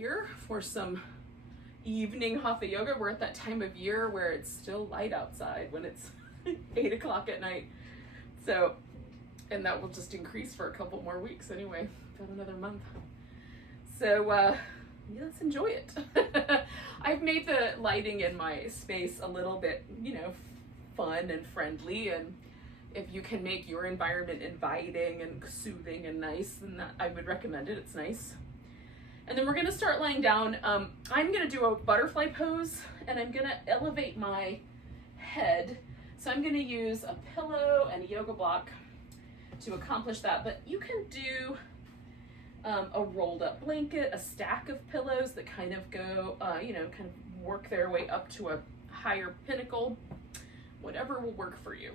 here for some evening Hatha yoga. We're at that time of year where it's still light outside when it's 8 o'clock at night. So, and that will just increase for a couple more weeks anyway, about another month. So let's enjoy it. I've made the lighting in my space a little bit, fun and friendly, and if you can make your environment inviting and soothing and nice, then I would recommend it. It's nice. And then we're gonna start lying down. I'm gonna do a butterfly pose, and I'm gonna elevate my head. So I'm gonna use a pillow and a yoga block to accomplish that, but you can do a rolled up blanket, a stack of pillows that kind of go, kind of work their way up to a higher pinnacle, whatever will work for you.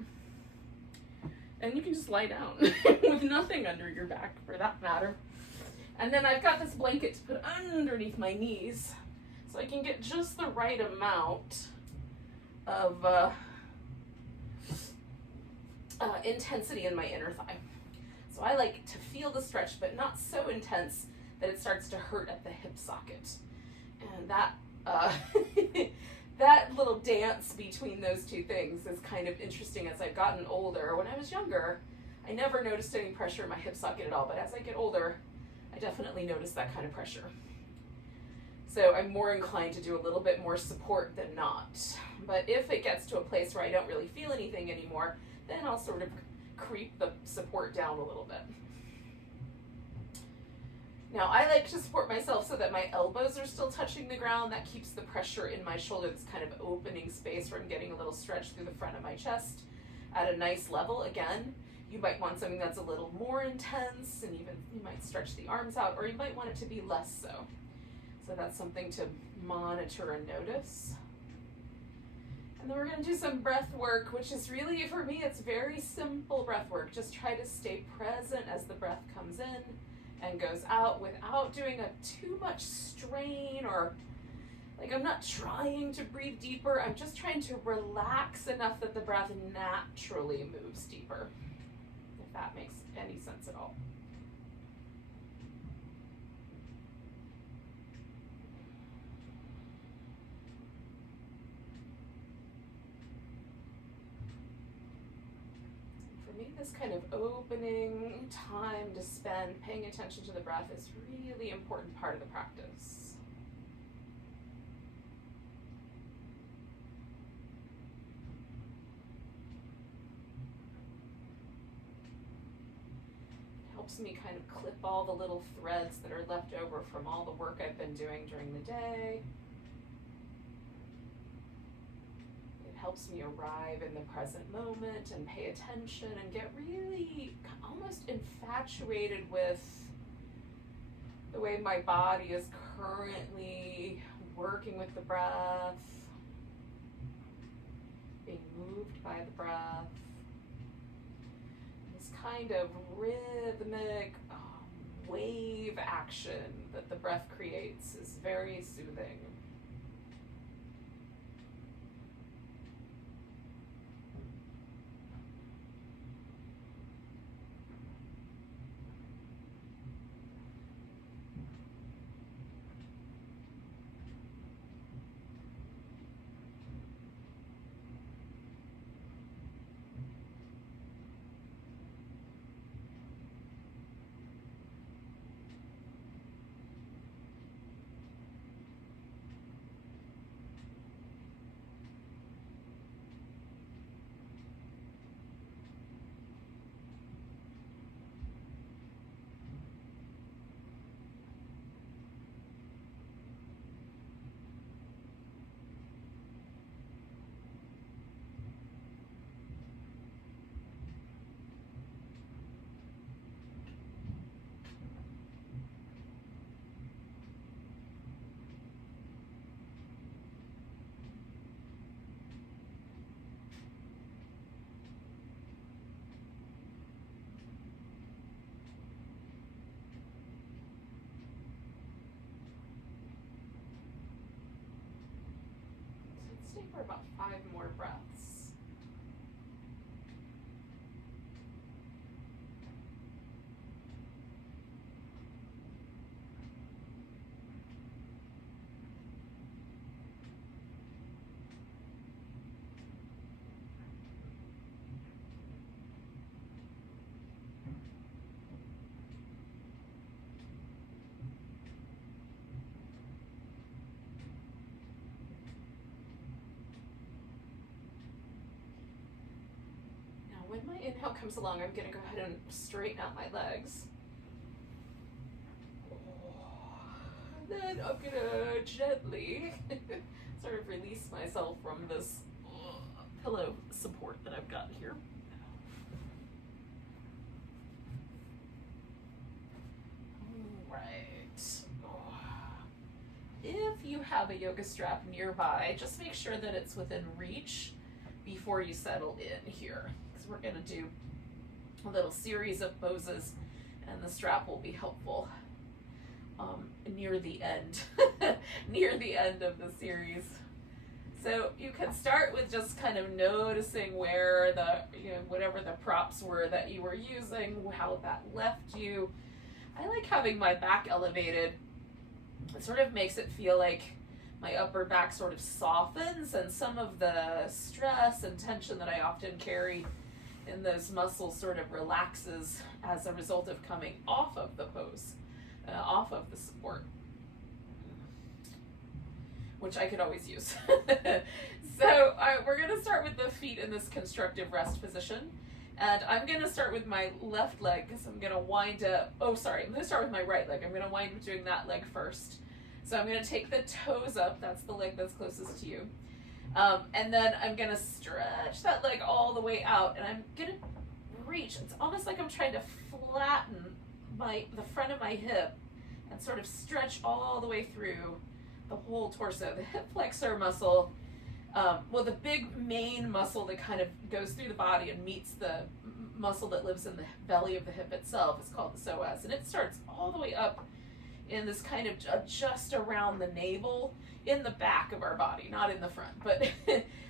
And you can just lie down with nothing under your back for that matter. And then I've got this blanket to put underneath my knees so I can get just the right amount of intensity in my inner thigh. So I like to feel the stretch, but not so intense that it starts to hurt at the hip socket. And that that little dance between those two things is kind of interesting as I've gotten older. When I was younger, I never noticed any pressure in my hip socket at all, but as I get older, I definitely notice that kind of pressure. So I'm more inclined to do a little bit more support than not. But if it gets to a place where I don't really feel anything anymore, then I'll sort of creep the support down a little bit. Now I like to support myself so that my elbows are still touching the ground. That keeps the pressure in my shoulder, this kind of opening space where I'm getting a little stretch through the front of my chest at a nice level. Again, you might want something that's a little more intense, and even you might stretch the arms out, or you might want it to be less so. So that's something to monitor and notice. And then we're going to do some breath work, which is really, for me, it's very simple breath work. Just try to stay present as the breath comes in and goes out without doing too much strain, or like I'm not trying to breathe deeper. I'm just trying to relax enough that the breath naturally moves deeper, if that makes any sense at all. This kind of opening time to spend paying attention to the breath is a really important part of the practice. It helps me kind of clip all the little threads that are left over from all the work I've been doing during the day. Helps me arrive in the present moment and pay attention and get really almost infatuated with the way my body is currently working with the breath, being moved by the breath. This kind of rhythmic wave action that the breath creates is very soothing. Stay for about 5 more breaths. inhale comes along, I'm going to go ahead and straighten out my legs. And then I'm going to gently sort of release myself from this pillow support that I've got here. All right. If you have a yoga strap nearby, just make sure that it's within reach before you settle in here, because we're going to do a little series of poses, and the strap will be helpful near the end, near the end of the series. So you can start with just kind of noticing where the, whatever the props were that you were using, how that left you. I like having my back elevated. It sort of makes it feel like my upper back sort of softens, and some of the stress and tension that I often carry in those muscles sort of relaxes as a result of coming off of the pose, off of the support, which I could always use. So we're going to start with the feet in this constructive rest position. And I'm going to start with my left leg, because I'm going to wind up, I'm going to start with my right leg. I'm going to wind up doing that leg first. So I'm going to take the toes up, that's the leg that's closest to you. And then I'm going to stretch that leg all the way out, and I'm going to reach. It's almost like I'm trying to flatten the front of my hip and sort of stretch all the way through the whole torso. The hip flexor muscle, the big main muscle that kind of goes through the body and meets the muscle that lives in the belly of the hip itself, is called the psoas, and it starts all the way up in this kind of just around the navel, in the back of our body, not in the front, but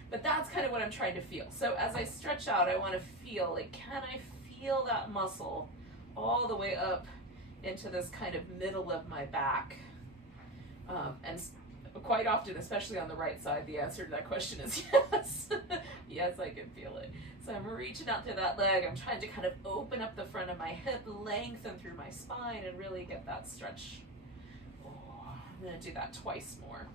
but that's kind of what I'm trying to feel. So as I stretch out, I want to feel like, can I feel that muscle all the way up into this kind of middle of my back? And quite often, especially on the right side, the answer to that question is yes. Yes, I can feel it. So I'm reaching out through that leg. I'm trying to kind of open up the front of my hip, lengthen through my spine, and really get that stretch. I'm going to do that twice more.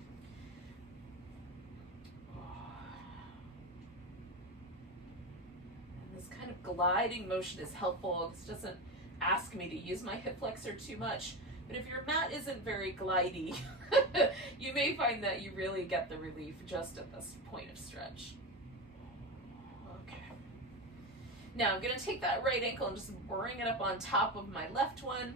And this kind of gliding motion is helpful. This doesn't ask me to use my hip flexor too much. But if your mat isn't very glidey, you may find that you really get the relief just at this point of stretch. Okay. Now I'm going to take that right ankle and just bring it up on top of my left one.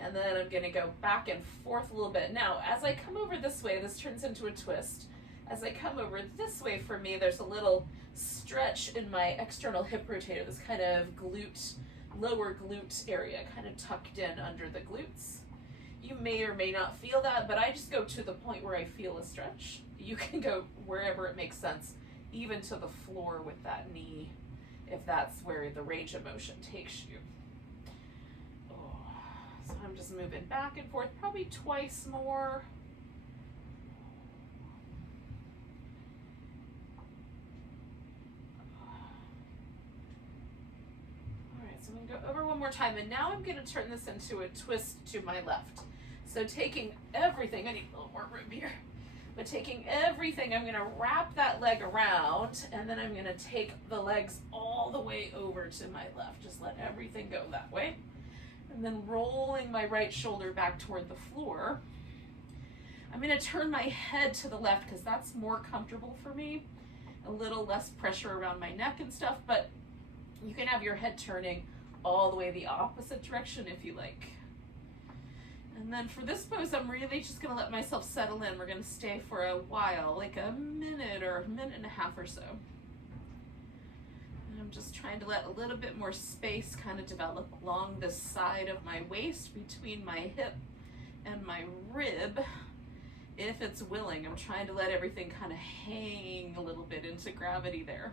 And then I'm going to go back and forth a little bit. Now, as I come over this way, this turns into a twist. As I come over this way, for me, there's a little stretch in my external hip rotator, this kind of lower glute area, kind of tucked in under the glutes. You may or may not feel that, but I just go to the point where I feel a stretch. You can go wherever it makes sense, even to the floor with that knee, if that's where the range of motion takes you. So I'm just moving back and forth, probably twice more. All right, so I'm going to go over one more time, and now I'm going to turn this into a twist to my left. So taking everything, I need a little more room here, but taking everything, I'm going to wrap that leg around, and then I'm going to take the legs all the way over to my left. Just let everything go that way. And then rolling my right shoulder back toward the floor. I'm going to turn my head to the left because that's more comfortable for me. A little less pressure around my neck and stuff, but you can have your head turning all the way the opposite direction if you like. And then for this pose, I'm really just going to let myself settle in. We're going to stay for a while, like a minute or a minute and a half or so. I'm just trying to let a little bit more space kind of develop along the side of my waist between my hip and my rib. If it's willing, I'm trying to let everything kind of hang a little bit into gravity there.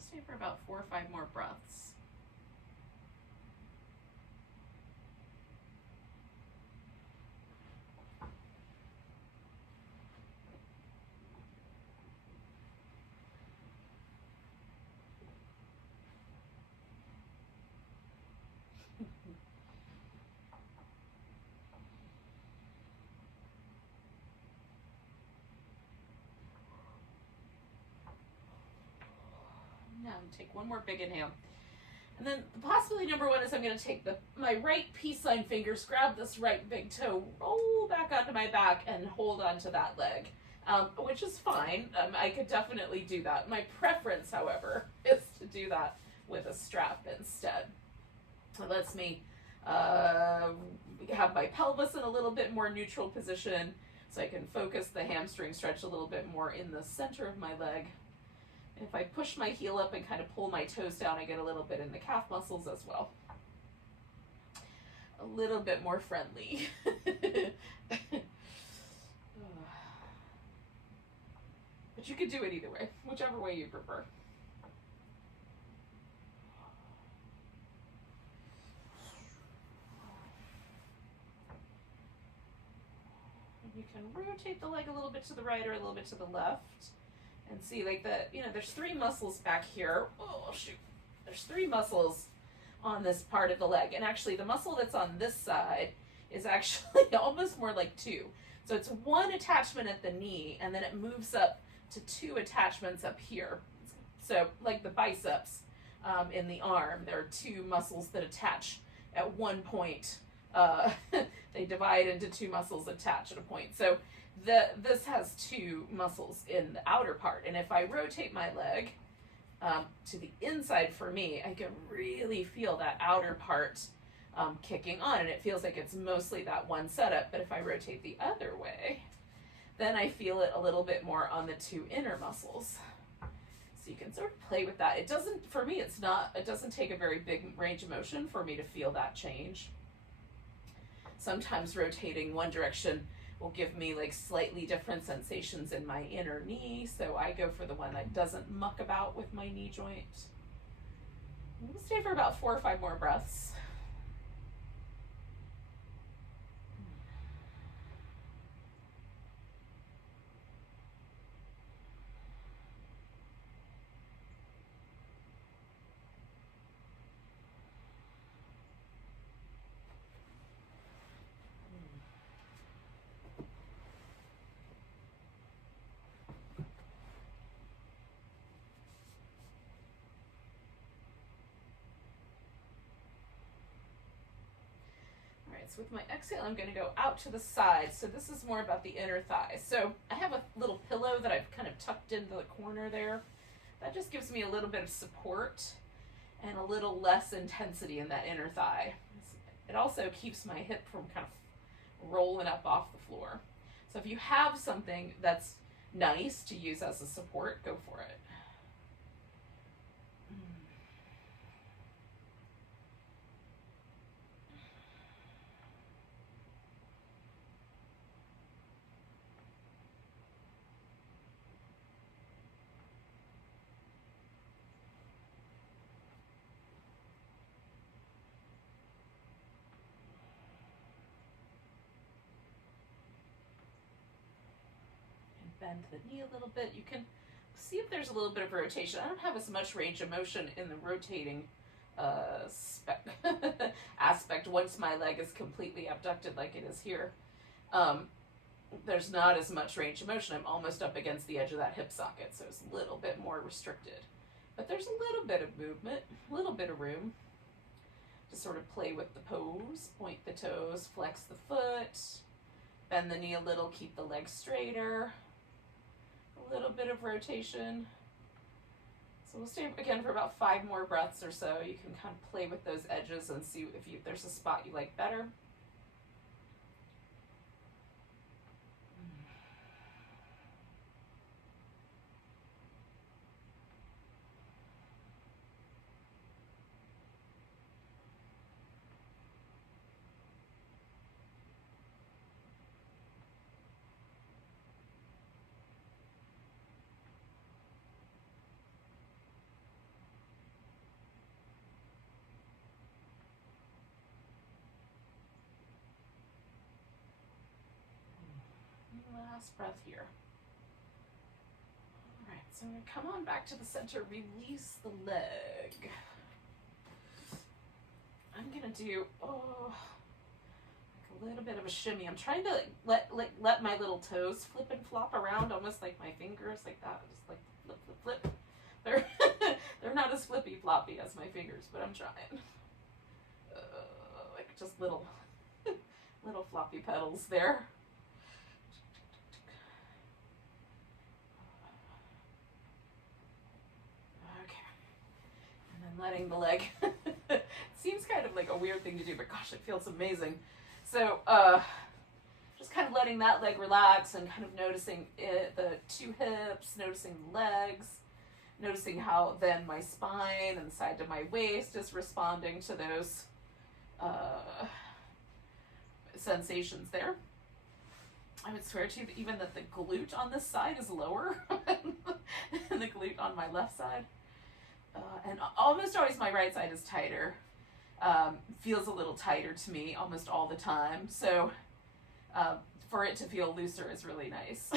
stay for about 4 or 5 more breaths. Now I'm going to take one more big inhale. And then the possibility number 1 is I'm going to take my right peace sign fingers, grab this right big toe, roll back onto my back, and hold onto that leg, which is fine. I could definitely do that. My preference, however, is to do that with a strap instead. It lets me have my pelvis in a little bit more neutral position, so I can focus the hamstring stretch a little bit more in the center of my leg. If I push my heel up and kind of pull my toes down, I get a little bit in the calf muscles as well. A little bit more friendly. But you could do it either way, whichever way you prefer. And you can rotate the leg a little bit to the right or a little bit to the left. And see, like there's 3 muscles back here. Oh, shoot. There's 3 muscles on this part of the leg. And actually, the muscle that's on this side is actually almost more like 2. So it's 1 attachment at the knee, and then it moves up to 2 attachments up here. So like the biceps in the arm, there are 2 muscles that attach at one point. They divide into 2 muscles attached at a point. So this has 2 muscles in the outer part, and if I rotate my leg to the inside for me, I can really feel that outer part kicking on, and it feels like it's mostly that one setup. But if I rotate the other way, then I feel it a little bit more on the 2 inner muscles. So you can sort of play with that. It doesn't, for me, it doesn't take a very big range of motion for me to feel that change. Sometimes rotating one direction will give me like slightly different sensations in my inner knee, so I go for the one that doesn't muck about with my knee joint. We'll stay for about 4 or 5 more breaths. So with my exhale, I'm going to go out to the side. So this is more about the inner thigh. So I have a little pillow that I've kind of tucked into the corner there. That just gives me a little bit of support and a little less intensity in that inner thigh. It also keeps my hip from kind of rolling up off the floor. So if you have something that's nice to use as a support, go for it. Bend the knee a little bit. You can see if there's a little bit of rotation. I don't have as much range of motion in the rotating aspect once my leg is completely abducted like it is here. There's not as much range of motion. I'm almost up against the edge of that hip socket, so it's a little bit more restricted. But there's a little bit of movement, a little bit of room to sort of play with the pose. Point the toes, flex the foot, bend the knee a little, keep the leg straighter. A little bit of rotation. So we'll stay again for about 5 more breaths or so. You can kind of play with those edges and see if there's a spot you like better. last breath here. All right, so I'm going to come on back to the center, release the leg. I'm going to do, a little bit of a shimmy. I'm trying to let my little toes flip and flop around, almost like my fingers, like that. Just like flip, flip, flip. They're not as flippy floppy as my fingers, but I'm trying. Like just little floppy pedals there. Okay, and then letting the leg. Seems kind of like a weird thing to do, but gosh, it feels amazing. So just kind of letting that leg relax and kind of noticing the two hips, noticing the legs, noticing how then my spine and the side of my waist is responding to those sensations there. I would swear to you that even that the glute on this side is lower than the glute on my left side. And almost always my right side is tighter. Feels a little tighter to me almost all the time. So for it to feel looser is really nice.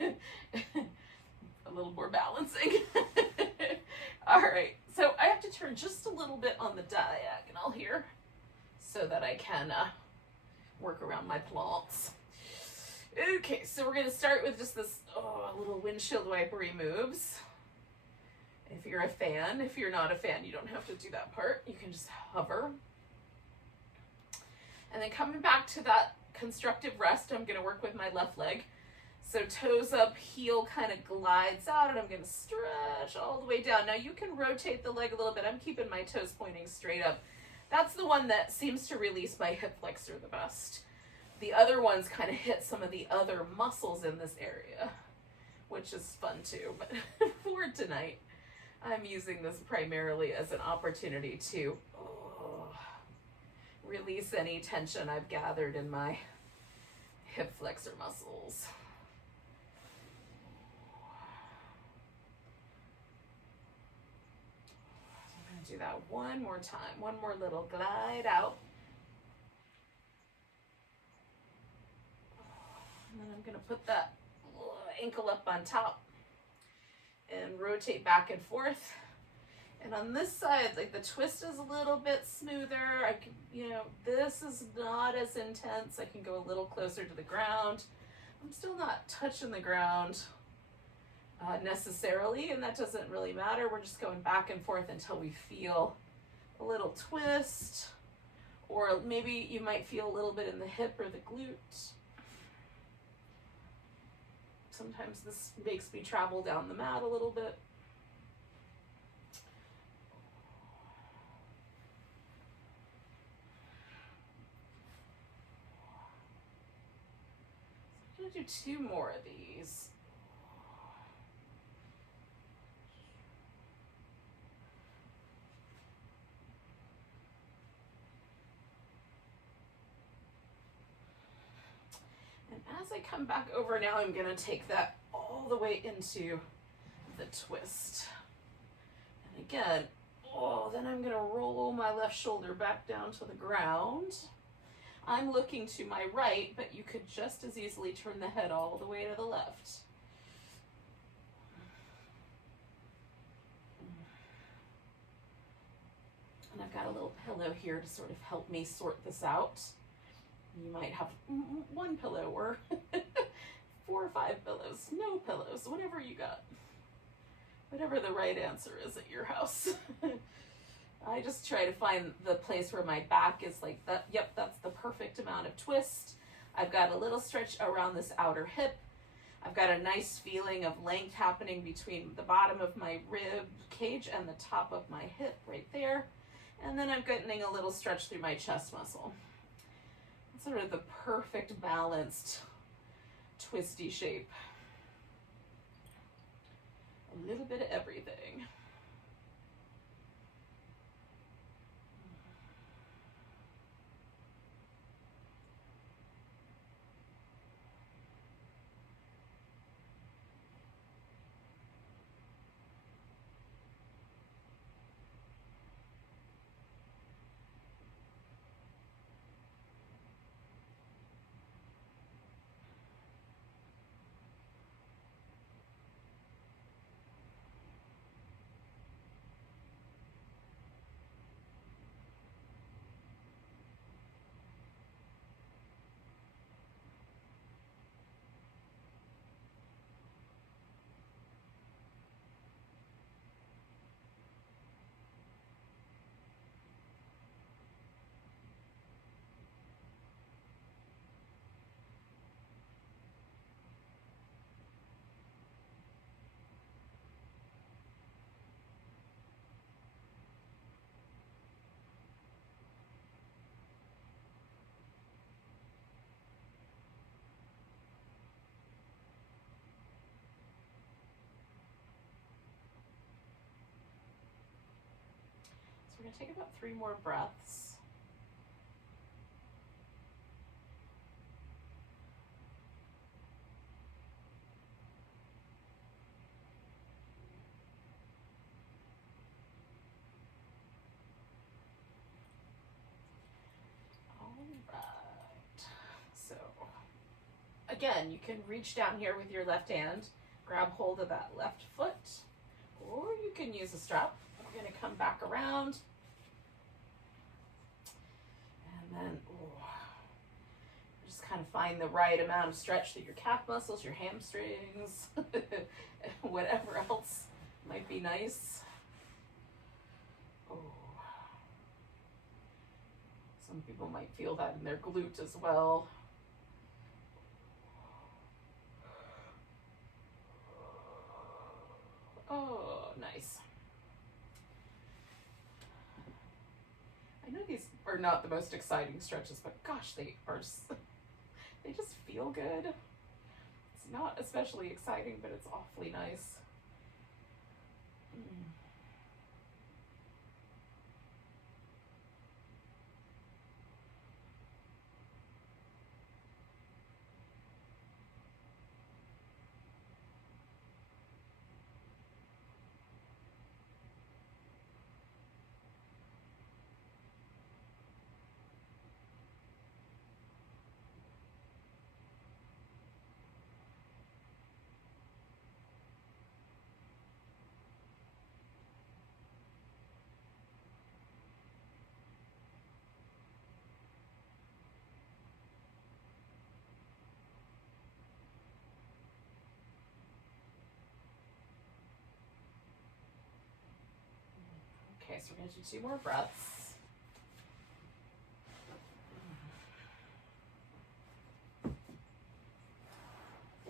A little more balancing. All right, so I have to turn just a little bit on the diagonal here so that I can work around my plants. Okay, so we're going to start with just this little windshield wipery moves. If you're a fan, if you're not a fan, you don't have to do that part. You can just hover. And then coming back to that constructive rest, I'm going to work with my left leg. So toes up, heel kind of glides out, and I'm going to stretch all the way down. Now you can rotate the leg a little bit. I'm keeping my toes pointing straight up. That's the one that seems to release my hip flexor the best. The other ones kind of hit some of the other muscles in this area, which is fun too. But for tonight, I'm using this primarily as an opportunity to release any tension I've gathered in my hip flexor muscles. I'm going to do that one more time. One more little glide out. And then I'm going to put that ankle up on top and rotate back and forth. And on this side, like the twist is a little bit smoother. I can, this is not as intense. I can go a little closer to the ground. I'm still not touching the ground necessarily, and that doesn't really matter. We're just going back and forth until we feel a little twist, or maybe you might feel a little bit in the hip or the glute. Sometimes this makes me travel down the mat a little bit. I'm going to do two more of these. And as I come back over now, I'm going to take that all the way into the twist. And again, then I'm going to roll my left shoulder back down to the ground. I'm looking to my right, but you could just as easily turn the head all the way to the left. And I've got a little pillow here to sort of help me sort this out. You might have one pillow or 4 or 5 pillows, no pillows, whatever you got. Whatever the right answer is at your house. I just try to find the place where my back is like that. Yep, that's the perfect amount of twist. I've got a little stretch around this outer hip. I've got a nice feeling of length happening between the bottom of my rib cage and the top of my hip right there. And then I'm getting a little stretch through my chest muscle. It's sort of the perfect balanced twisty shape. A little bit of everything. we're going to take about 3 more breaths. So again, you can reach down here with your left hand, grab hold of that left foot, or you can use a strap. We're going to come back around, and then just kind of find the right amount of stretch through your calf muscles, your hamstrings, whatever else might be nice. Some people might feel that in their glute as well. Oh, nice. I know these are not the most exciting stretches, but gosh, they just feel good. It's not especially exciting, but it's awfully nice. Okay, so we're going to do 2 more breaths.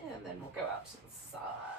And then we'll go out to the side.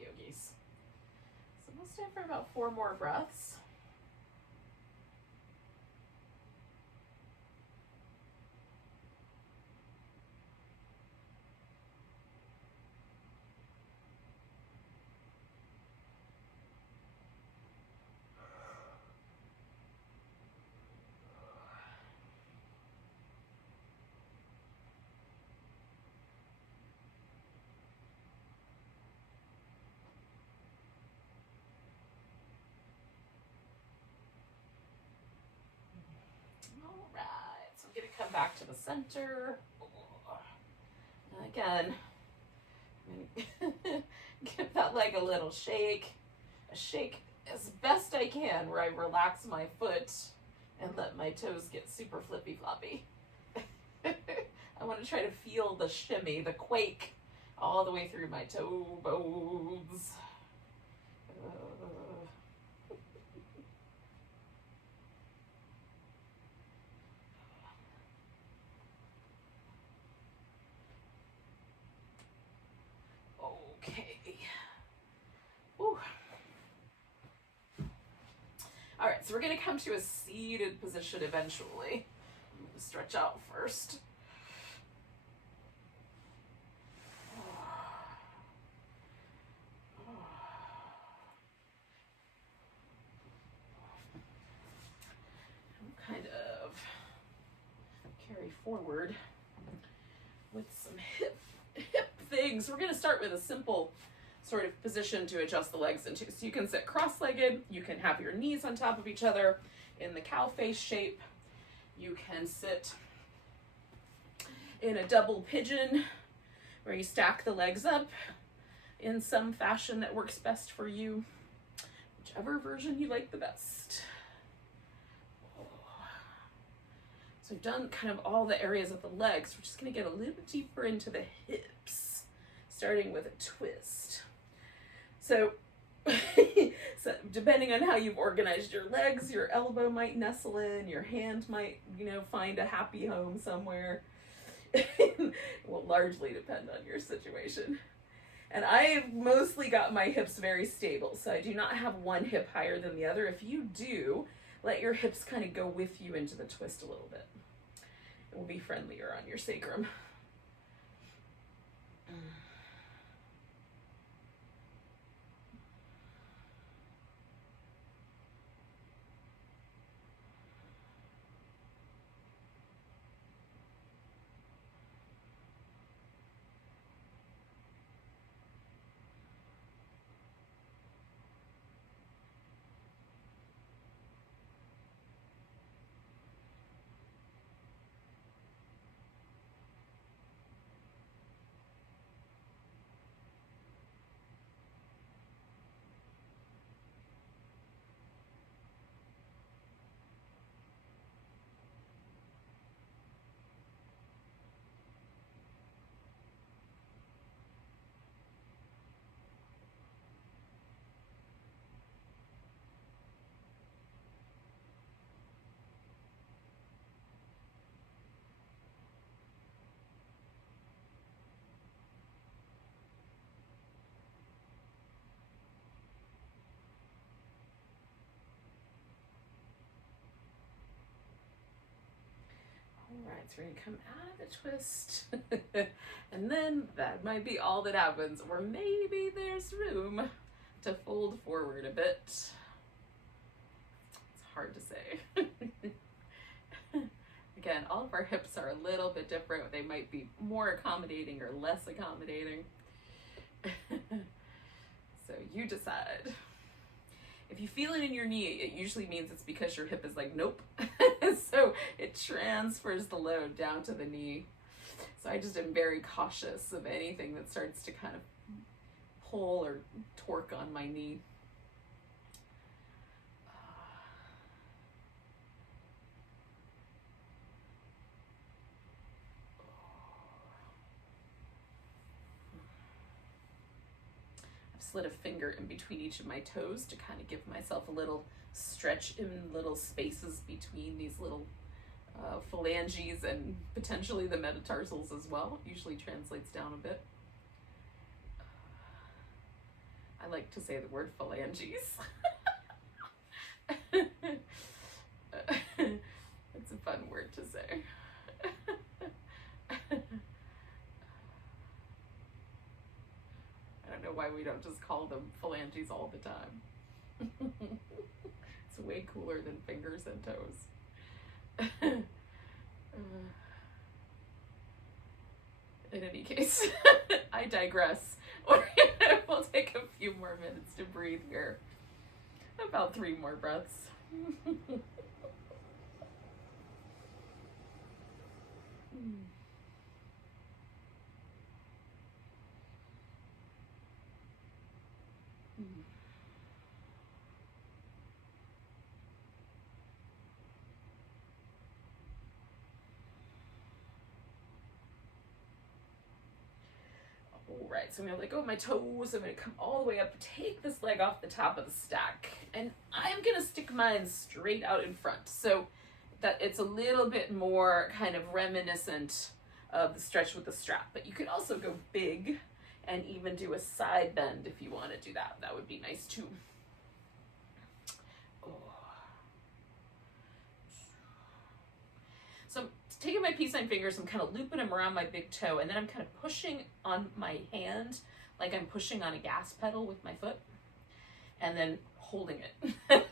Yogis. So we'll stay for about 4 more breaths. Alright, so I'm going to come back to the center. And again, I'm going to give that leg a little shake. A shake as best I can where I relax my foot and let my toes get super flippy floppy. I want to try to feel the shimmy, the quake, all the way through my toe bones. Okay. Ooh. All right, so we're going to come to a seated position eventually. I'm going to stretch out first. forward with some hip things. We're going to start with a simple sort of position to adjust the legs into. So you can sit cross-legged, you can have your knees on top of each other in the cow face shape. You can sit in a double pigeon where you stack the legs up in some fashion that works best for you, whichever version you like the best. So we've done kind of all the areas of the legs. We're just going to get a little deeper into the hips, starting with a twist. So, so depending on how you've organized your legs, your elbow might nestle in, your hand might, find a happy home somewhere. It will largely depend on your situation. And I've mostly got my hips very stable, so I do not have one hip higher than the other. If you do, let your hips kind of go with you into the twist a little bit. It will be friendlier on your sacrum. Alright, so we're going to come out of the twist, and then that might be all that happens, or maybe there's room to fold forward a bit. It's hard to say. Again, all of our hips are a little bit different. They might be more accommodating or less accommodating. So you decide. If you feel it in your knee, it usually means it's because your hip is like, nope. So it transfers the load down to the knee. So I just am very cautious of anything that starts to kind of pull or torque on my knee. Slid a finger in between each of my toes to kind of give myself a little stretch in little spaces between these little phalanges and potentially the metatarsals as well. It usually translates down a bit. I like to say the word phalanges. It's a fun word to say. I don't know why we don't just call them phalanges all the time. It's way cooler than fingers and toes. In any case, I digress. We'll take a few more minutes to breathe here. About 3 more breaths. Alright, so I'm going to let go of my toes. I'm going to come all the way up, take this leg off the top of the stack, and I'm going to stick mine straight out in front so that it's a little bit more kind of reminiscent of the stretch with the strap. But you could also go big and even do a side bend if you want to do that. That would be nice too. So I'm taking my peace sign fingers, I'm kind of looping them around my big toe, and then I'm kind of pushing on my hand like I'm pushing on a gas pedal with my foot, and then holding it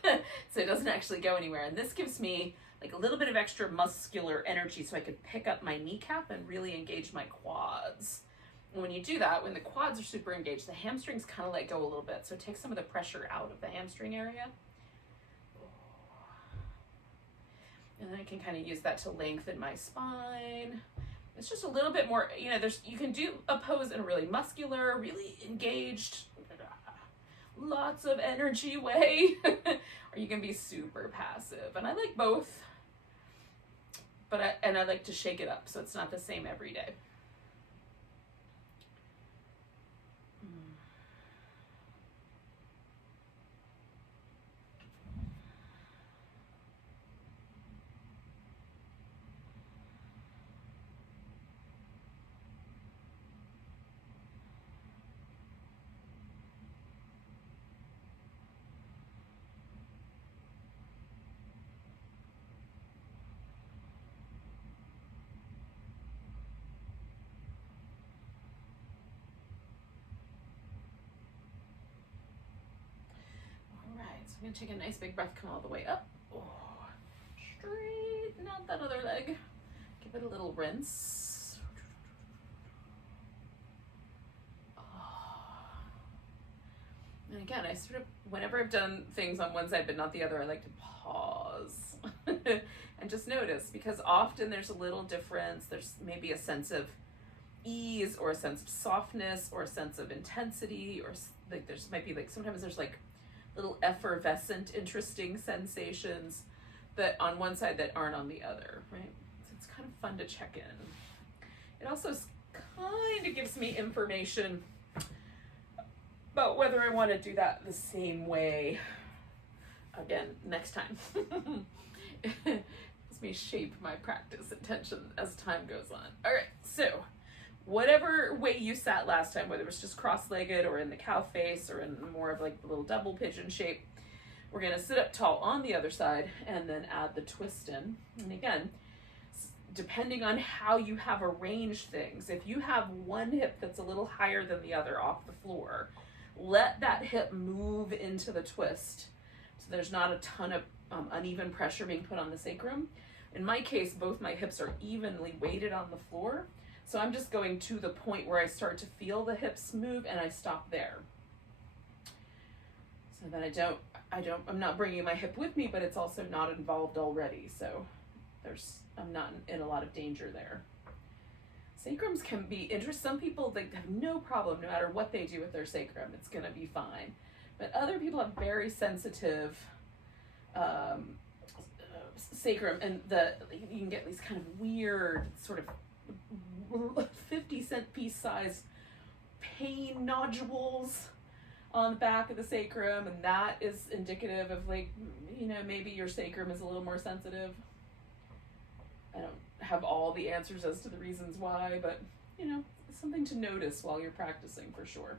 so it doesn't actually go anywhere. And this gives me like a little bit of extra muscular energy so I could pick up my kneecap and really engage my quads. And when you do that, when the quads are super engaged, the hamstrings kind of let go a little bit. So take some of the pressure out of the hamstring area. And then I can kind of use that to lengthen my spine. It's just a little bit more, you know, you can do a pose in a really muscular, really engaged, lots of energy way, or you can be super passive. And I like both, but I like to shake it up so it's not the same every day. I'm going to take a nice big breath, come all the way up. Oh, straighten out that other leg. Give it a little rinse. Oh. And again, I sort of, whenever I've done things on one side but not the other, I like to pause and just notice, because often there's a little difference. There's maybe a sense of ease or a sense of softness or a sense of intensity, or like there's might be like, sometimes there's like little effervescent, interesting sensations that on one side that aren't on the other, right? So it's kind of fun to check in. It also kind of gives me information about whether I want to do that the same way again next time. It helps me shape my practice intention as time goes on. All right, so whatever way you sat last time, whether it was just cross-legged or in the cow face or in more of like the little double pigeon shape, we're going to sit up tall on the other side and then add the twist in. And again, depending on how you have arranged things, if you have one hip that's a little higher than the other off the floor, let that hip move into the twist so there's not a ton of uneven pressure being put on the sacrum. In my case, both my hips are evenly weighted on the floor. So I'm just going to the point where I start to feel the hips move and I stop there. So that I'm not bringing my hip with me, but it's also not involved already. So I'm not in a lot of danger there. Sacrums can be interesting. Some people, they have no problem no matter what they do with their sacrum, it's gonna be fine. But other people have very sensitive sacrum, and you can get these kind of weird sort of 50-cent piece size pain nodules on the back of the sacrum, and that is indicative of, like, you know, maybe your sacrum is a little more sensitive. I don't have all the answers as to the reasons why, but you know, it's something to notice while you're practicing for sure.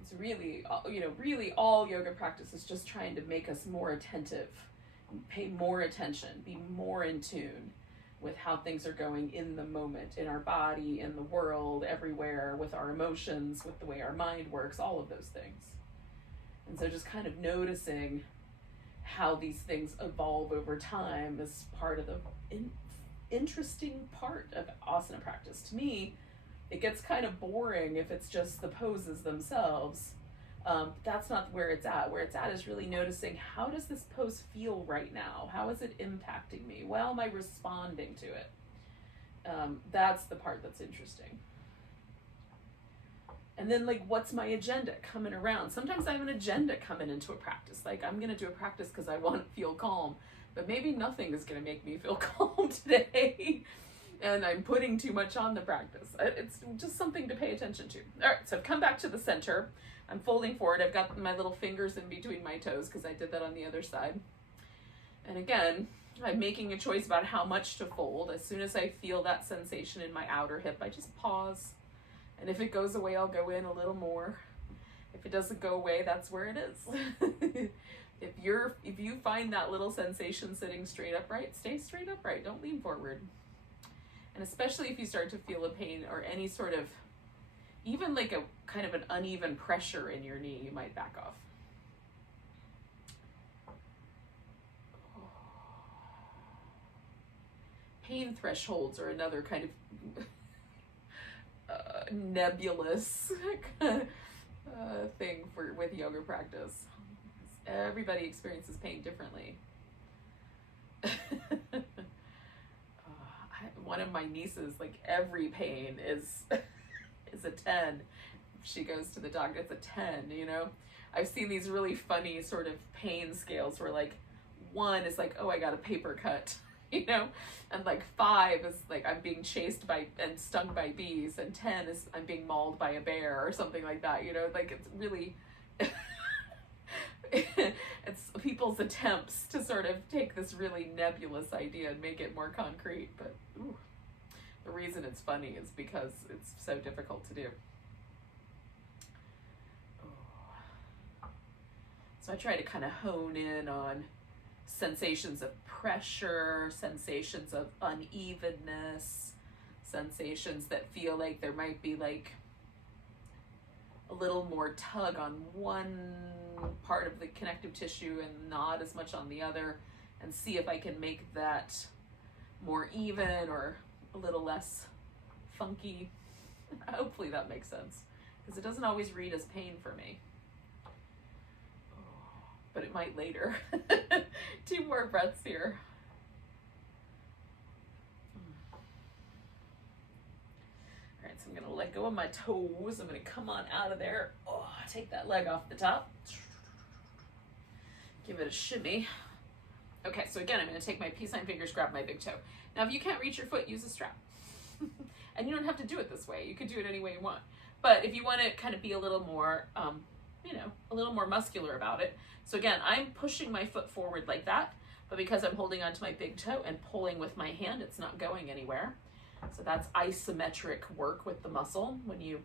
It's really, you know, really all yoga practice is just trying to make us more attentive, pay more attention, be more in tune with how things are going in the moment, in our body, in the world, everywhere, with our emotions, with the way our mind works, all of those things. And so just kind of noticing how these things evolve over time is part of the interesting part of asana practice. To me, it gets kind of boring if it's just the poses themselves. That's not where it's at. Where it's at is really noticing, how does this pose feel right now? How is it impacting me? How am I responding to it? That's the part that's interesting. And then, like, what's my agenda coming around? Sometimes I have an agenda coming into a practice. Like, I'm going to do a practice because I want to feel calm. But maybe nothing is going to make me feel calm today. And I'm putting too much on the practice. It's just something to pay attention to. All right, so I've come back to the center. I'm folding forward. I've got my little fingers in between my toes because I did that on the other side. And again, I'm making a choice about how much to fold. As soon as I feel that sensation in my outer hip, I just pause. And if it goes away, I'll go in a little more. If it doesn't go away, that's where it is. If you find that little sensation sitting straight upright, stay straight upright. Don't lean forward. And especially if you start to feel a pain or any sort of, even like a kind of an uneven pressure in your knee, you might back off. pain thresholds are another kind of nebulous thing with yoga practice. Everybody experiences pain differently. One of my nieces, like, every pain is a 10. She goes to the doctor, it's a 10, you know? I've seen these really funny sort of pain scales where, like, 1 is like, oh, I got a paper cut, you know? And, like, 5 is like, I'm being chased by and stung by bees, and 10 is I'm being mauled by a bear or something like that, you know? Like, it's really it's people's attempts to sort of take this really nebulous idea and make it more concrete, but ooh, the reason it's funny is because it's so difficult to do. So I try to kind of hone in on sensations of pressure, sensations of unevenness, sensations that feel like there might be like a little more tug on one part of the connective tissue and not as much on the other, and see if I can make that more even or a little less funky. Hopefully that makes sense, because it doesn't always read as pain for me. But it might later. 2 more breaths here. All right, so I'm gonna let go of my toes. I'm gonna come on out of there. Oh, take that leg off the top. Give it a shimmy. Okay, so again, I'm gonna take my peace sign fingers, grab my big toe. Now, if you can't reach your foot, use a strap. And you don't have to do it this way. You could do it any way you want. But if you want to kind of be a little more, a little more muscular about it. So again, I'm pushing my foot forward like that, but because I'm holding onto my big toe and pulling with my hand, it's not going anywhere. So that's isometric work with the muscle. When you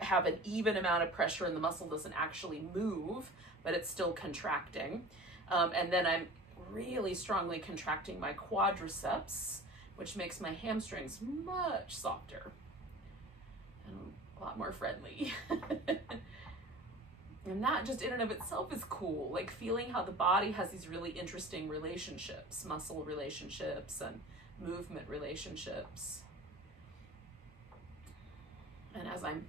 have an even amount of pressure and the muscle doesn't actually move, but it's still contracting. And then I'm really strongly contracting my quadriceps, which makes my hamstrings much softer and a lot more friendly. And that just in and of itself is cool, like feeling how the body has these really interesting relationships, muscle relationships and movement relationships. And as I'm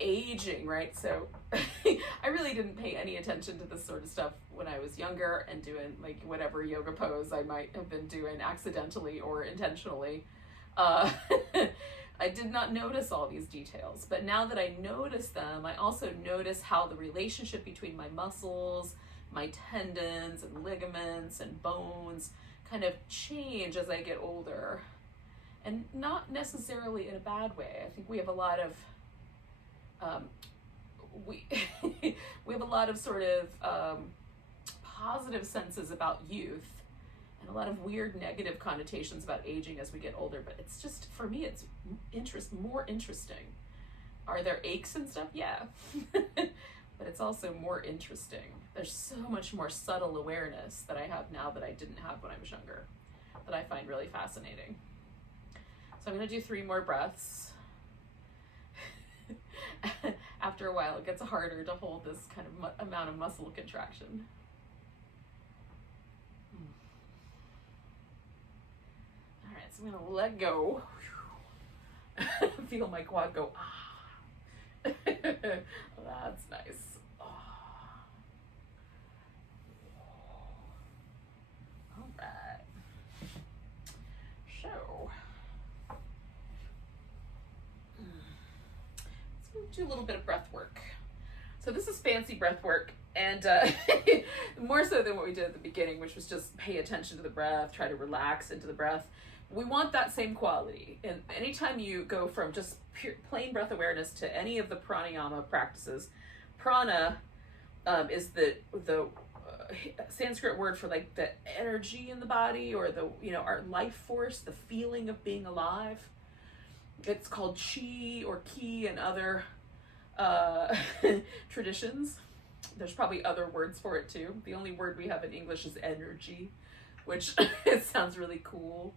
aging, right, so I really didn't pay any attention to this sort of stuff when I was younger and doing like whatever yoga pose I might have been doing accidentally or intentionally. I did not notice all these details, but now that I notice them, I also notice how the relationship between my muscles, my tendons and ligaments and bones kind of change as I get older, and not necessarily in a bad way. I think we have a lot of we have a lot of sort of positive senses about youth, and a lot of weird negative connotations about aging as we get older, but it's just, for me, it's more interesting. Are there aches and stuff? Yeah. But it's also more interesting. There's so much more subtle awareness that I have now that I didn't have when I was younger, that I find really fascinating. So I'm going to do 3 more breaths. After a while, it gets harder to hold this kind of amount of muscle contraction. All right, so I'm going to let go. Feel my quad go, ah. That's nice. Oh. All right. So, let's do a little bit of breath work. So this is fancy breath work, and more so than what we did at the beginning, which was just pay attention to the breath, try to relax into the breath. We want that same quality. And anytime you go from just plain breath awareness to any of the pranayama practices, prana is the Sanskrit word for like the energy in the body, or the, our life force, the feeling of being alive. It's called chi or ki in other traditions. There's probably other words for it too. The only word we have in English is energy, which it sounds really cool.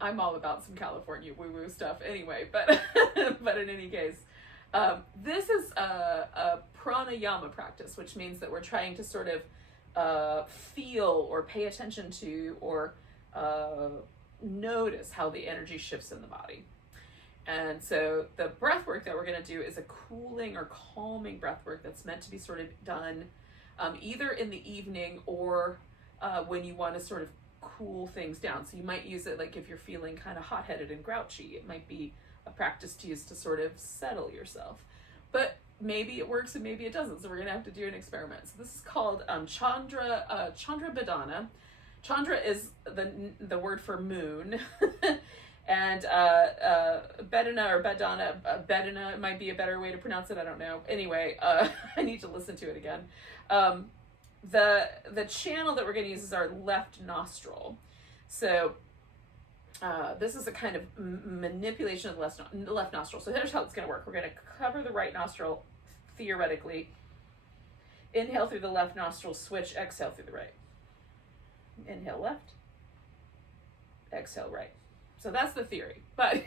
I'm all about some California woo-woo stuff anyway, but but in any case, this is a pranayama practice, which means that we're trying to sort of feel or pay attention to or notice how the energy shifts in the body. And so the breath work that we're going to do is a cooling or calming breath work that's meant to be sort of done either in the evening or when you want to sort of cool things down. So you might use it like if you're feeling kind of hot-headed and grouchy, it might be a practice to use to sort of settle yourself. But maybe it works and maybe it doesn't, so we're going to have to do an experiment. So this is called Chandra Badana. Chandra is the word for moon. And Bedana or Bedana, Bedana might be a better way to pronounce it, I don't know. Anyway, I need to listen to it again. The channel that we're going to use is our left nostril. So this is a kind of manipulation of the left nostril. So here's how it's going to work. We're going to cover the right nostril, theoretically. Inhale through the left nostril, switch, exhale through the right. Inhale left, exhale right. So that's the theory. But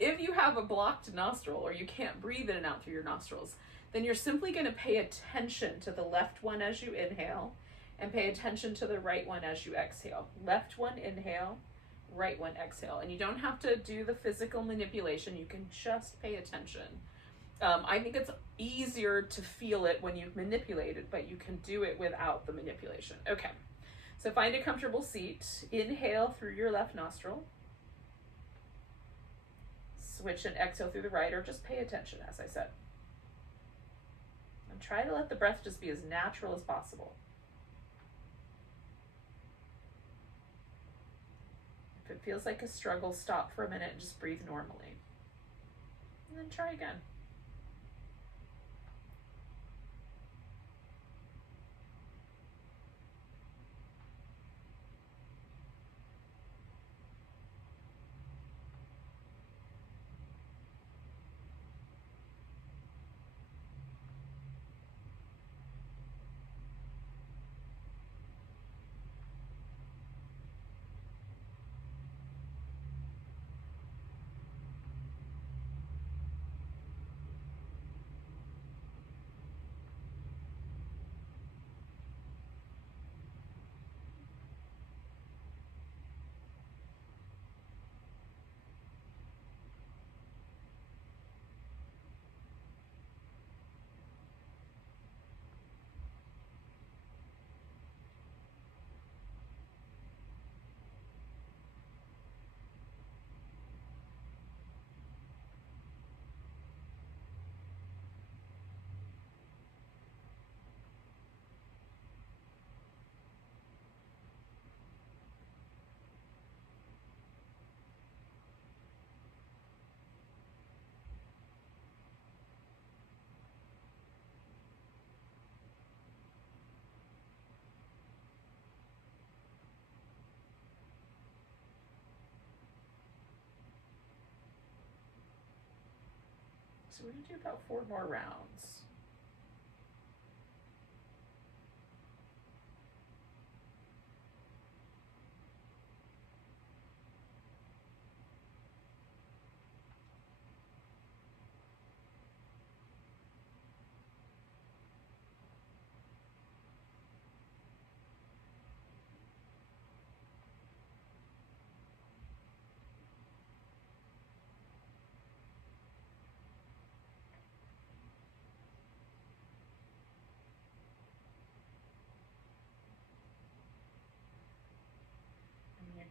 if you have a blocked nostril or you can't breathe in and out through your nostrils, then you're simply going to pay attention to the left one as you inhale and pay attention to the right one as you exhale. Left one, inhale, right one, exhale. And you don't have to do the physical manipulation. You can just pay attention. I think it's easier to feel it when you manipulate it, but you can do it without the manipulation. Okay. So find a comfortable seat. Inhale through your left nostril. Switch and exhale through the right, or just pay attention, as I said. And try to let the breath just be as natural as possible. If it feels like a struggle, stop for a minute and just breathe normally. And then try again. So we're going to do about 4 more rounds.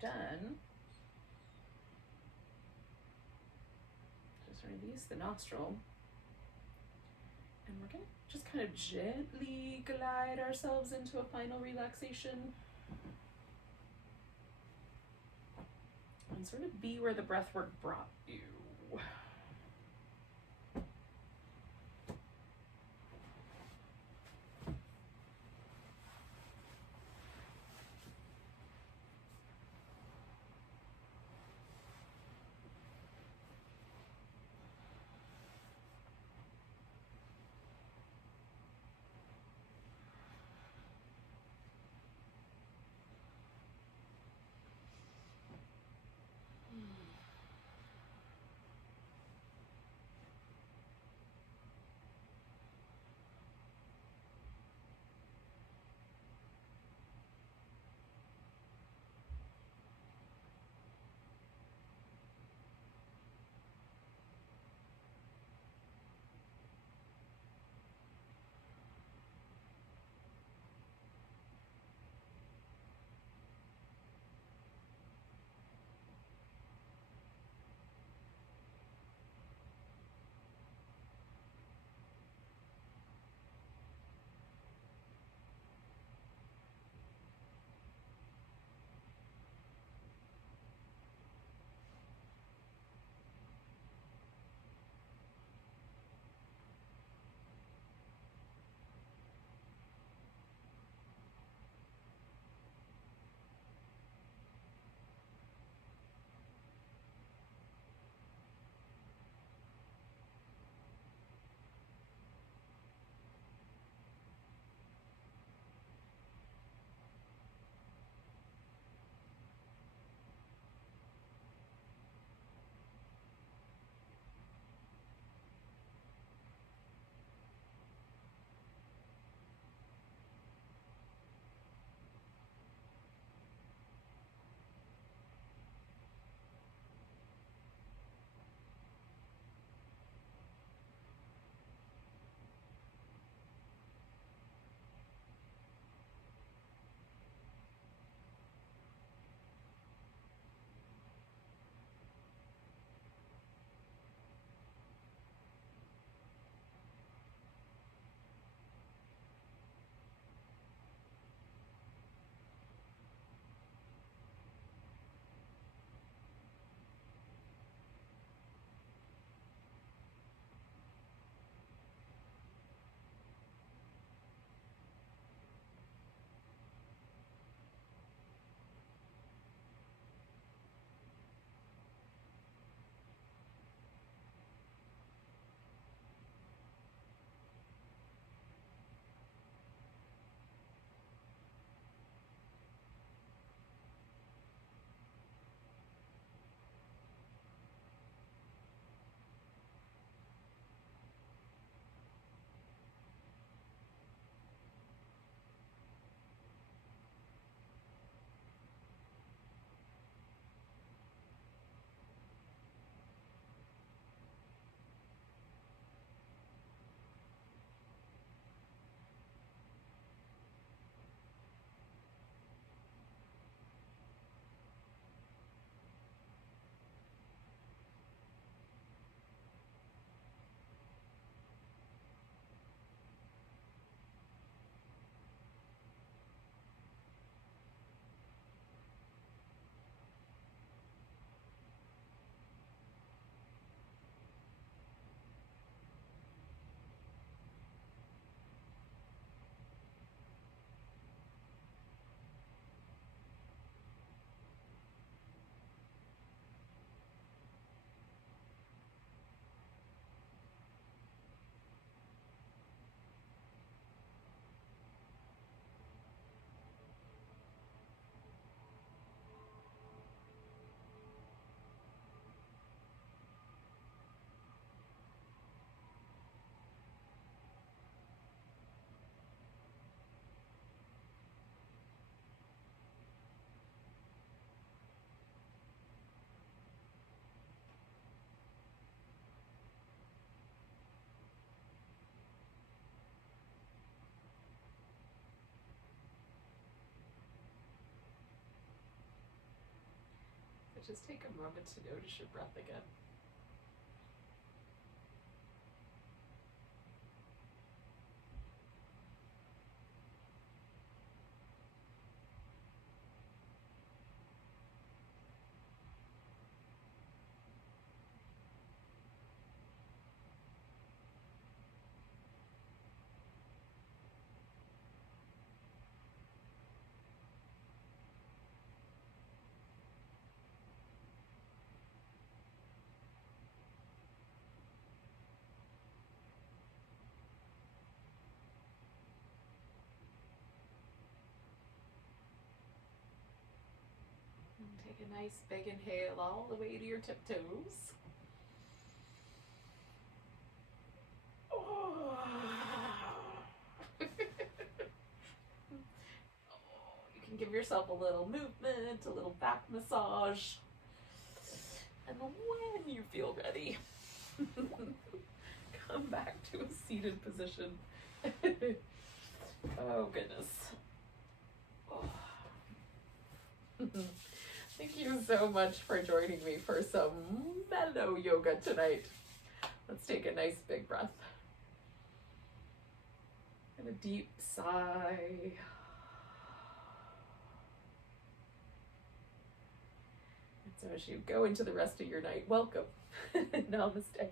Done, just release the nostril, and we're going to just kind of gently glide ourselves into a final relaxation and sort of be where the breath work brought you. just take a moment to notice your breath again. Take a nice big inhale all the way to your tiptoes. Oh. You can give yourself a little movement, a little back massage. And when you feel ready, come back to a seated position. Oh, goodness. Oh. Thank you so much for joining me for some mellow yoga tonight. Let's take a nice big breath. And a deep sigh. And so as you go into the rest of your night, welcome. Namaste.